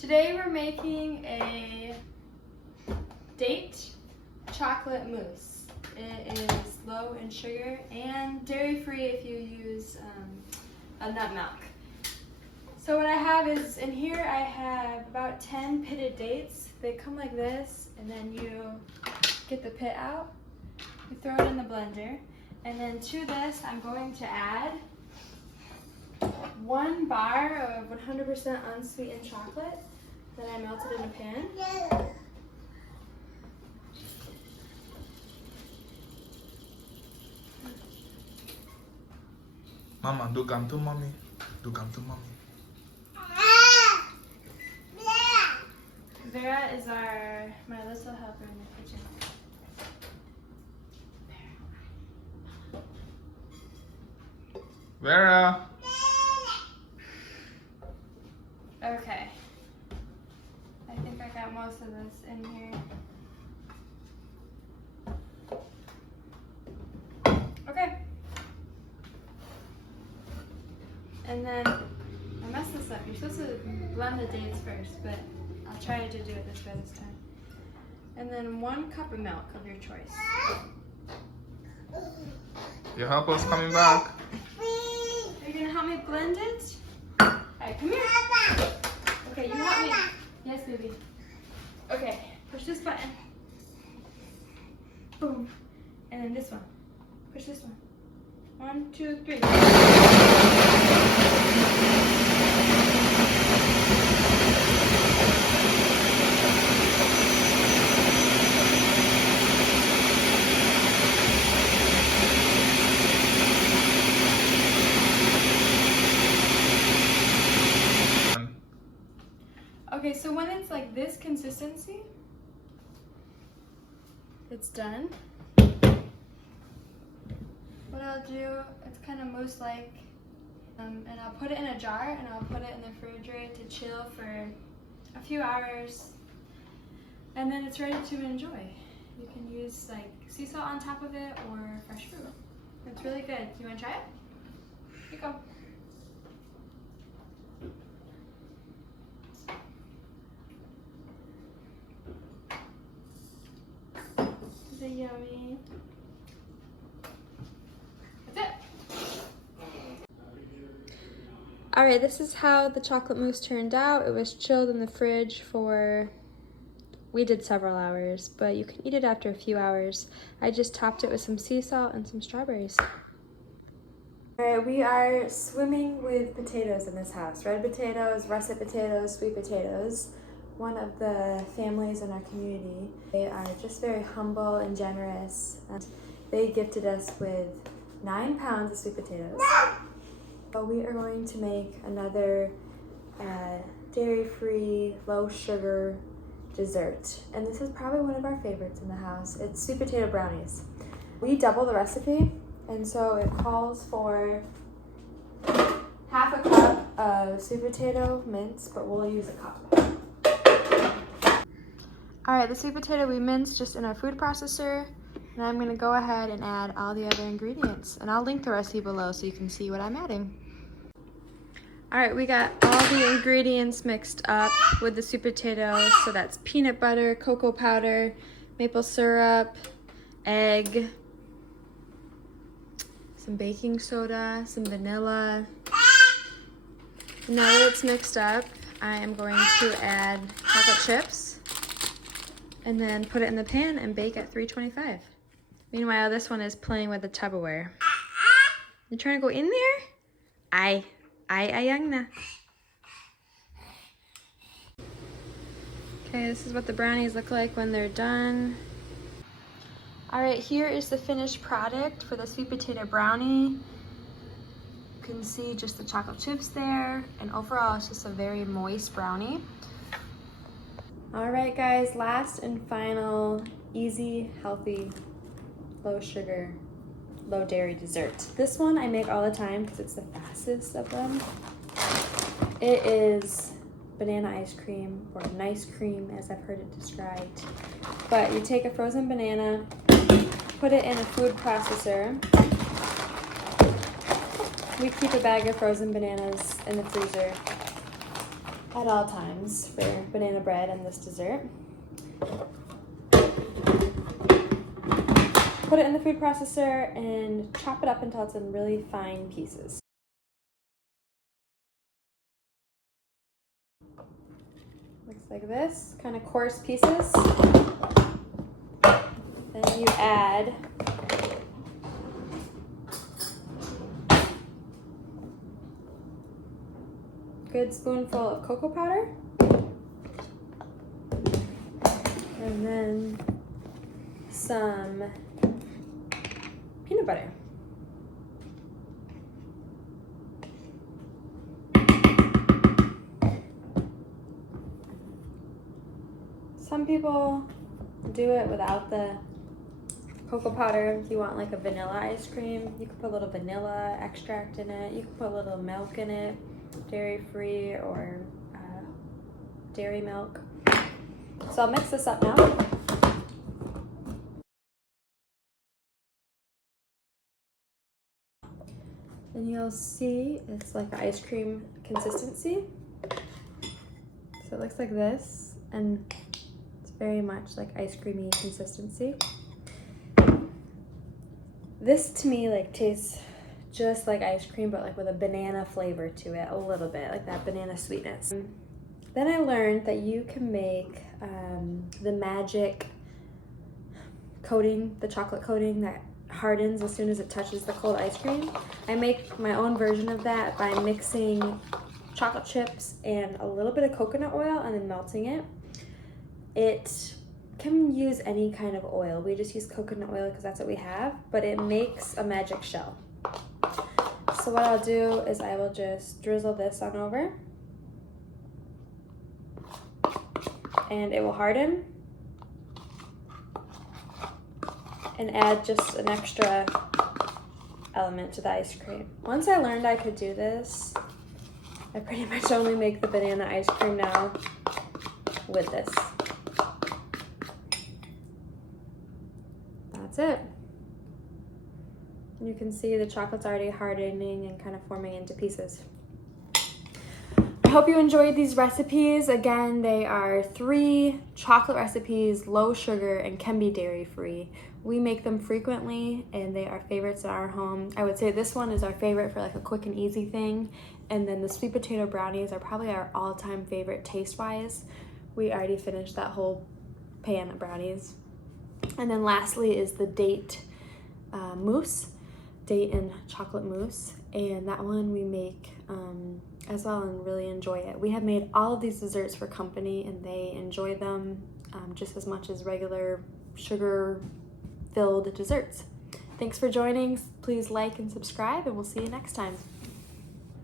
Today we're making a date chocolate mousse. It is low in sugar and dairy-free if you use a nut milk. So what I have is, in here I have about 10 pitted dates. They come like this, and then you get the pit out, you throw it in the blender, and then to this I'm going to add 1 bar of 100% unsweetened chocolate that I melted in a pan. Mama, do come to mommy. Do come to mommy. Vera is my little helper in the kitchen. Vera. Okay. I think I got most of this in here. Okay. And then, I messed this up. You're supposed to blend the dates first, but I'll try to do it this way this time. And then 1 cup of milk of your choice. Your helper's coming back. Are you gonna help me blend it? Alright, come here. Okay, you help me. Yes, baby. Okay, push this button. Boom. And then this one. Push this one. 1, 2, 3. Okay, so when it's like this consistency, it's done. What I'll do, it's kind of mousse-like, and I'll put it in a jar and I'll put it in the refrigerator to chill for a few hours, and then it's ready to enjoy. You can use like sea salt on top of it or fresh fruit. It's really good. You want to try it? Here you go. Is it yummy? That's it. Alright, this is how the chocolate mousse turned out. It was chilled in the fridge for, we did several hours, but you can eat it after a few hours. I just topped it with some sea salt and some strawberries. Alright, we are swimming with potatoes in this house. Red potatoes, russet potatoes, sweet potatoes. One of the families in our community. They are just very humble and generous. And they gifted us with 9 pounds of sweet potatoes. But we are going to make another dairy-free, low-sugar dessert. And this is probably one of our favorites in the house. It's sweet potato brownies. We double the recipe, and so it calls for half a cup of sweet potato mince, but we'll use a cup. Alright, the sweet potato we minced just in our food processor, and I'm going to go ahead and add all the other ingredients. And I'll link the recipe below so you can see what I'm adding. Alright, we got all the ingredients mixed up with the sweet potatoes. So that's peanut butter, cocoa powder, maple syrup, egg, some baking soda, some vanilla. Now that it's mixed up, I am going to add chocolate chips and then put it in the pan and bake at 325. Meanwhile, this one is playing with the Tupperware. You trying to go in there? Ay ayang na. Okay, this is what the brownies look like when they're done. All right, here is the finished product for the sweet potato brownie. You can see just the chocolate chips there, and overall it's just a very moist brownie. All right, guys, last and final easy, healthy, low sugar, low dairy dessert. This one I make all the time because it's the fastest of them. It is banana ice cream, or nice cream as I've heard it described. But you take a frozen banana, put it in a food processor. We keep a bag of frozen bananas in the freezer. at all times for banana bread and this dessert. Put it in the food processor and chop it up until it's in really fine pieces. Looks like this, kind of coarse pieces. Then you add a good spoonful of cocoa powder. And then some peanut butter. Some people do it without the cocoa powder. If you want like a vanilla ice cream, you could put a little vanilla extract in it. You could put a little milk in it, dairy-free or dairy milk. So I'll mix this up now. And you'll see it's like ice cream consistency. So it looks like this, and it's very much like ice creamy consistency. This to me like tastes just like ice cream, but like with a banana flavor to it, a little bit, like that banana sweetness. Then I learned that you can make the magic coating, the chocolate coating that hardens as soon as it touches the cold ice cream. I make my own version of that by mixing chocolate chips and a little bit of coconut oil and then melting it. It can use any kind of oil. We just use coconut oil because that's what we have, but it makes a magic shell. So what I'll do is I will just drizzle this on over and it will harden and add just an extra element to the ice cream. Once I learned I could do this, I pretty much only make the banana ice cream now with this. That's it. And you can see the chocolate's already hardening and kind of forming into pieces. I hope you enjoyed these recipes. Again, they are 3 chocolate recipes, low sugar, and can be dairy free. We make them frequently and they are favorites in our home. I would say this one is our favorite for like a quick and easy thing. And then the sweet potato brownies are probably our all-time favorite taste-wise. We already finished that whole pan of brownies. And then lastly is the date mousse, date and chocolate mousse. And that one we make as well and really enjoy it. We have made all of these desserts for company and they enjoy them just as much as regular sugar-filled desserts. Thanks for joining. Please like and subscribe and we'll see you next time.